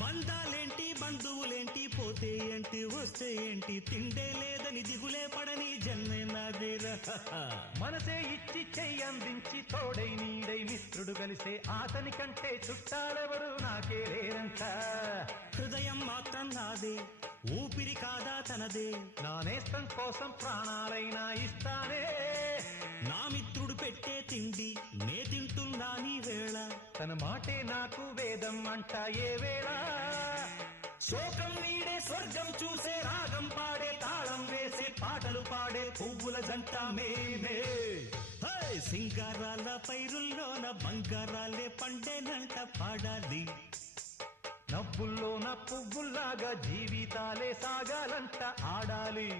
బంధాలేంటి బంధువులేంటి పోతే ఏంటి వస్తే ఏంటి తిండే లేదని దిగులే పడని జన్మే నాదేరా మనసే ఇచ్చి చెయ్యి అందించి తోడై నీడై మిత్రుడు కలిసే అతని కంటే చుట్టాలెవరు నాకే లేరంట హృదయం మాత్రం నాదే ఊపిరి కాదా తనదే నా నేస్తం కోసం ప్రాణాలైనా ఇస్తానే నా మిత్రుడు పెట్టే తిండి నే తింటున్నా నీ వేళ తన మాటే నాకు వేదం అంట ఏ వేళ శోకం వీడే స్వర్గం చూసే రాగం పాడే తాళం వేసే పాటలు పాడే పువ్వుల జంట మేమే సింగారాల పైరుల్లోన బంగారాలే పండేనంట పాడాలి నవ్వుల్లోన పువ్వుల్లాగా జీవితాలే సాగాలంట ఆడాలి.